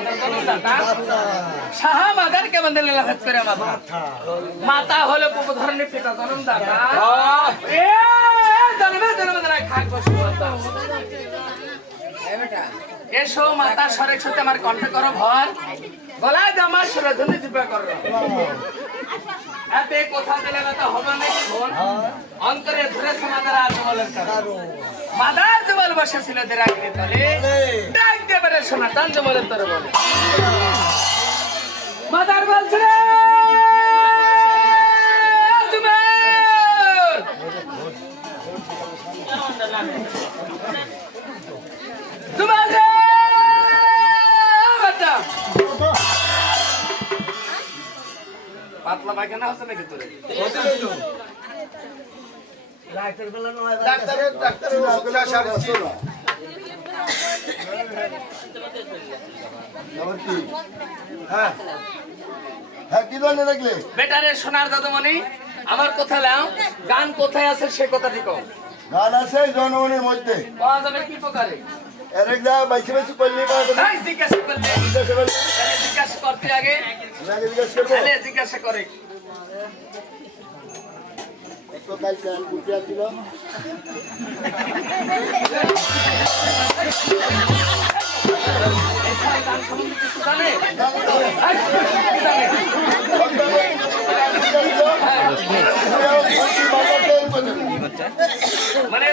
Mother বলুন দাদা Saha mother কে বন্ধে লাফাত করে মাথা মাথা হলো কোন ধরনের পিতা জনম দাদা এ জন্মে জন্মে ধরে খাক বসে এসো মাতা সরের সাথে আমার কণ্ঠ করো ভর গলায় জামার সরে ধরে দিবা করো এতে কথা দিলে না তো হবে না কি বল অন্তরে ধরে সমাদার আজমলের কারো মাদার জমল বসেছিল দেরাগির তলে ডাক দেবে সনাতন জমলের তরে বলে মাদার বলছে রে পাতলা পায়খানা আছে নাকি তোরে ডাক্তার বললেন ডাক্তার ওষুধ খাওয়াছি কি হ্যাঁ হ্যাঁ কি বললে রাখলে বেটারে সোনার দাদুমণি আমার কথা নাও গান কোথায় আছে সে কথা ঠিক গান আছে জনগণের মধ্যে পাওয়া যাবে কি প্রকারে এরেগা বাইসে বাইসে করলে না জিজ্ঞাসা করলে জিজ্ঞাসা করতে আগে জিজ্ঞাসা করে একটু কাল গান কুটিয়া দিল গান সম্বন্ধে কিছু জানে মানে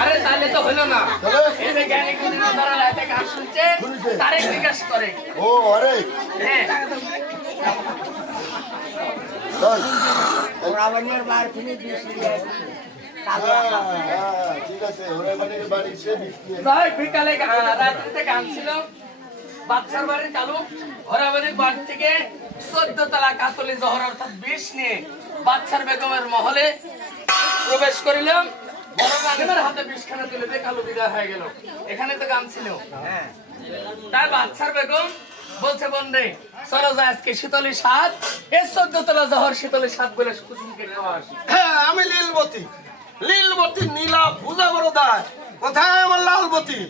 আরে তাহলে তো হলো না এই যে জ্ঞানী গুণীরা যারা রাতে গান শুনছে তারে জিজ্ঞাসা করে ও আরে হ্যাঁ রাবণের মার ফিরে দিয়েছি ঠিক আছে ওরে মানে বাড়ি সে বিকালে রাত্রিতে গান ছিল বাচ্চার বাড়ির কালু হরাবাড়ির বাড়ি থেকে 14 তলা কাতলি জহর অর্থাৎ বিষ নিয়ে বাচ্চার বেগমের মহলে প্রবেশ করিলাম বড় গানের হাতে বিষখানা তুলে দিয়ে কালু বিদায় হয়ে গেল এখানে তো গান ছিল তাই বাচ্চার বেগম বলছে বন্ধে চলো যা আজকে শীতলী সাত এই 14 তলা জহর শীতলী সাত বলে কুসুমকে খাওয়া আসি হ্যাঁ আমি লীলবতী নীলা পূজা বড় দায় কোথায় আমার লালবতী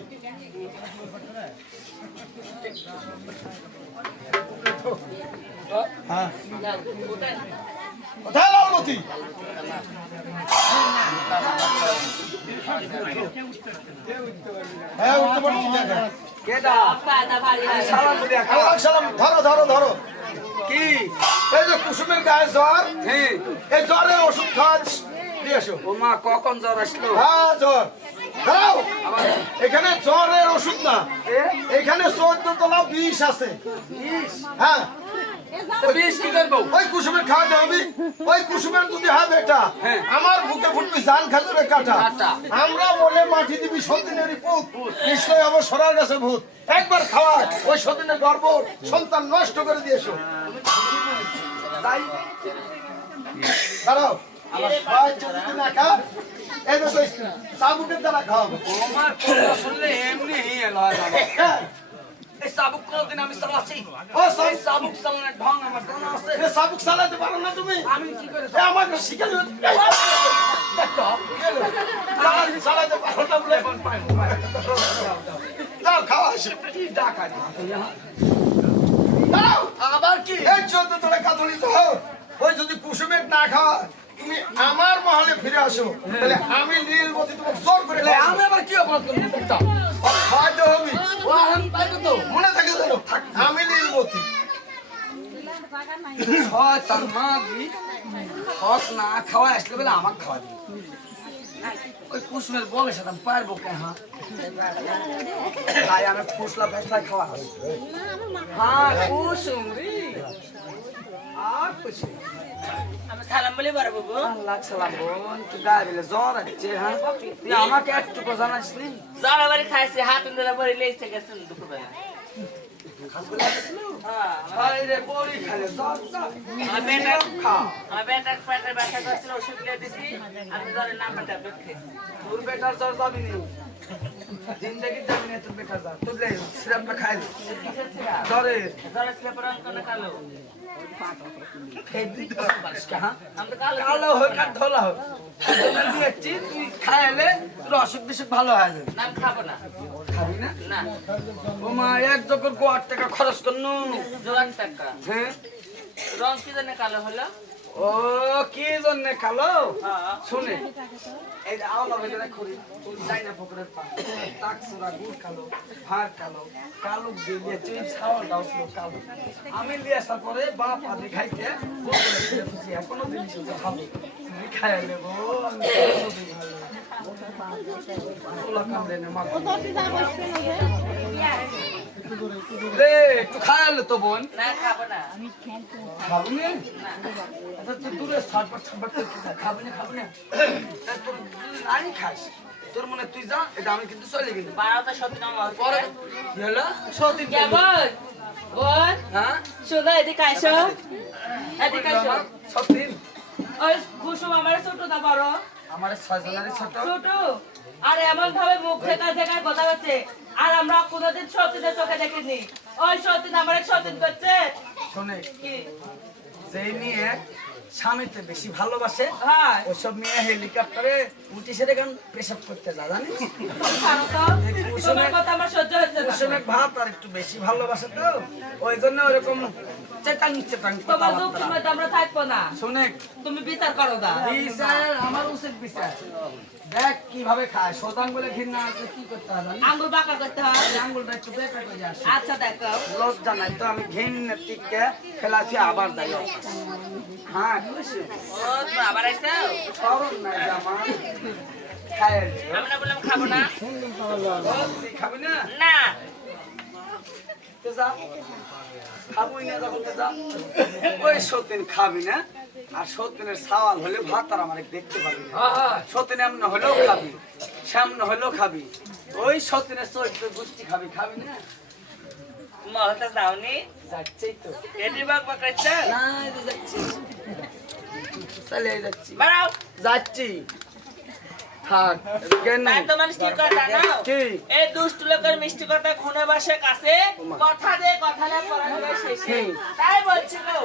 কোথায় লালবতী হ্যাঁ উঠতে পারছি দেখা ধরো ধরো কি এই যে কুসুমের গায়ে জ্বর এই জ্বরের ওষুধ খাওয়াচ্ছ ও মা কখন জ্বর আসলো হ্যাঁ জ্বর দাও এখানে জ্বরের ওষুধ না এখানে 14 তলা বিষ আছে হ্যাঁ বিষ কি করবো ওই কুসুমের খাওয়াতে হবে ওই কুসুমের যদি হবে এটা আমার বুকে ফুটবি জান খাজুরের কাটা আমরা বলে মাটি দিবি সতীনেরই পুত নিশ্চয় আমার সরার কাছে ভূত একবার খাওয়া ওই সতীনের গর্ভ সন্তান নষ্ট করে দিয়েছো তাই দাঁড়াও আমার ভাই যদি না খা এই তো সাবুকের দ্বারা খাওয়াবো আমার কথা শুনলে এমনি এলো এই সাবুক কোনদিন আমি চালাচ্ছি ও সেই সাবুক চালানোর ঢং আমার জানা আছে এই সাবুক চালাতে পারো না তুমি আমি কি করে আমাকে শিখালে দেখো চালাতে পারো না বলে কোন পাই যাও খাওয়া আসি কি ডাকা দাও আবার কি এই 14 তলা কাতলি তো ওই যদি কুসুমের না খাওয়া তুমি আমার মহলে ফিরে আসো তাহলে আমি নীলবতী তোমাকে জোর করে আমি আবার কি অপরাধ করব একটা হয়তো হবি ও আমি পাইবো তো মনে থাকে জানো আমি নীলবতী শয়তান মাগি হস না খাওয়া আসলে বলে আমাকে খাওয়া দিই ওই কুসুমের বলে সাথে আমি পারবো কে হ্যাঁ তাই আমি ফুসলা ফেসলা খাওয়া হ্যাঁ কুসুম রে আর কুসুম আমি সালাম বলে পারবো গো আল্লাহ সালাম বোন তুই গাবিলে জ্বর আছে হ্যাঁ তুই আমাকে একটু কথা জানাস নি জ্বর বাড়ি খাইছে হাত ধরে পড়ে লেইছে গেছেন দুপুরবেলা খাসগুলা গেছিল হ্যাঁ আরে বড়ি খালে জ্বর আমি বেটা খা আমি বেটা পেটে ব্যথা করছিল ওষুধ দিয়ে দিছি আমি জ্বরের নামটা দেখে তোর বেটার জ্বর যাবি নি জিন্দেগি যাবি না তোর বেটার জ্বর তুই সিরাপটা খাইলি জ্বরের সিরাপ রান করে খালো ফেব্রিক পারিস কা হ্যাঁ কালো হোক আর ধলা হোক দিয়েছি তুই খাইলে তোর অসুখ বিসুখ ভালো হয়ে যাবে না খাবো না খাবি না না ও মা এক জগর 8 টাকা খরচ করনু জোয়ান টাকা হ্যাঁ রং কি জানে কালো হলো ও কি জন্য কালো হ্যাঁ শুনে এই যে আওলা ভেজে খড়ি তুই যাই না পুকুরের পা টাকসুরা গুড় কালো ভাত কালো কালো দিয়ে তুই ছাওয়াল দাও কালো আমি নিয়ে আসার পরে বাপ আদি খাইতে বলে দিয়ে খুশি এখনো জিনিস আছে ভালো তুমি খাইয়া নেবো ওলা কামড়ে নে মা রে একটু খাইলে তো বোন না খাবো না খাবো না আচ্ছা তুই দূরে ছাড়পাট খাবো না তোর নাই খাস তোর মনে তুই যা এটা আমি কিন্তু চলে গেলি 12টা সত্যি নাম পরে কি হলো সত্যি কেমন বোন হ্যাঁ সুদা এদিকে আইসো এদিকে আইসো সত্যি ওই কুসুম আমার ছোট না বড় আমার 6 জনের ছোট ছোট আর এমন ভাবে মুখ থেকে থেকে কথা হচ্ছে আর আমরা কোনোদিন সতীনের চোখে দেখিনি ওই সতীন আমার এক সতীন করছে শুনে কি যেই নিয়ে স্বামীতে বেশি ভালোবাসে হ্যাঁ ওসব মেয়ে হেলিকপ্টারে উঠে সেরে গান পেশাব করতে যা জানিস ছাড়ো তো তোমার কথা আমার সহ্য হচ্ছে না কুসুমের ভাত আর একটু বেশি ভালোবাসে তো ওই জন্য ওরকম চেটাং তোমার দুঃখের মধ্যে আমরা থাকবো না শুনে তুমি বিচার করো না বিচার আমার উচিত বিচার দেখ কিভাবে খায় শতাং বলে ঘৃণা আসলে কি করতে হবে জানিস? আঙ্গুল বাঁকা করতে হয় আঙ্গুলটা একটু বেকার করে আসে আচ্ছা দেখো লজ্জা নাই তো আমি ঘৃণা টিকে ফেলাছি আবার যাই হ্যাঁ বুঝছি ও তুমি আবার আইছো সরম নাই যে আমার খায় আমি না বললাম খাবো না তুই খাবি না না তো যা খাবই না যখন তো যা ওই সতীন খাবি না আর সতীনের সাওয়াল হলে ভাত আর আমার দেখতে পাবি না সতীন এমন হলেও খাবি সামনে হলেও খাবি ওই সতীনের চরিত্র গুষ্টি খাবি না মহলটা দাওনি যাচ্ছেই তো এটি বাক বাকাইছে না এই যে যাচ্ছি চলে যাচ্ছি বাড়াও যাচ্ছি থাক কেন তাই তো মানুষ কি করে জানো কি এই দুষ্ট লোকের মিষ্টি কথা খুনে বাসে কাছে কথা দিয়ে কথা না পড়ানো শেষে তাই বলছি গো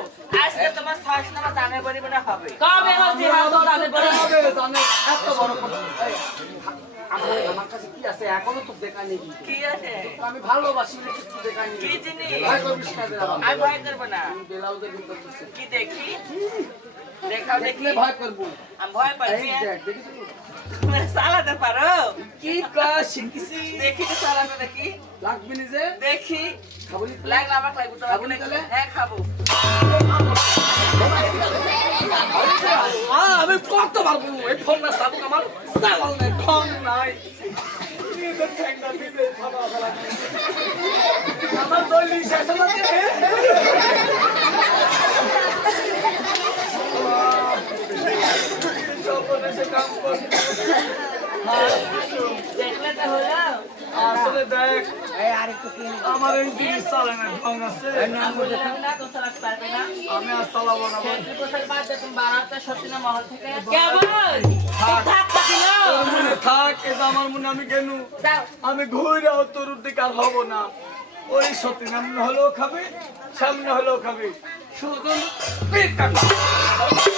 আজকে তোমার শ্বাস নামা দানের পরিমাণে হবে কবে হচ্ছে হাত দানের পরিমাণে জানে এত বড় কথা এই, আমার কাছে কি আছে এখনো তো দেখানি কি আছে আমি ভালোবাসি না কিছু দেখানি কি জিনিস ভয় করবিস না রে বাবা। আমি ভয় করবো না ব্লাউজে কিন্তু করতেছে। কি দেখি দেখাও দেখি দেখলে ভয় করবো আমি ভয় পাচ্ছি এই দেখ দেখিস তুমি চালাতে পারো কি কাজ শিখছি দেখি তো চালাতে দেখি লাগবে না যে দেখি খাবলি লাগলে আমাকে লাগবে তো খাবো না তাহলে? হ্যাঁ খাবো আমি কত পারবো এই ফোন না সাবুক আমার চালাল নাই ফোন নাই নিজের ঠ্যাংটা নিজে ফালা ফেলা আমার দলি শেষ হলো কাম কর দেখলে তো হলো আসলে দেখ আমার এই জিনিস চালে না ঢং আছে আমি বললাম না তো চালাতে পারবে না আমি আর চালাবো না ভাই। কোথায় বাদ দিয়ে তুমি 12টা সত্যিনা মহল থেকে কেমন থাক দিল তোর মনে থাক এটা আমার মনে আমি কেন দাও আমি ঘুরেও তোর দিকে আর হবো না ওই সত্যি সামনে হলেও খাবে সামনে হলেও খাবে শুধু পেট কাটা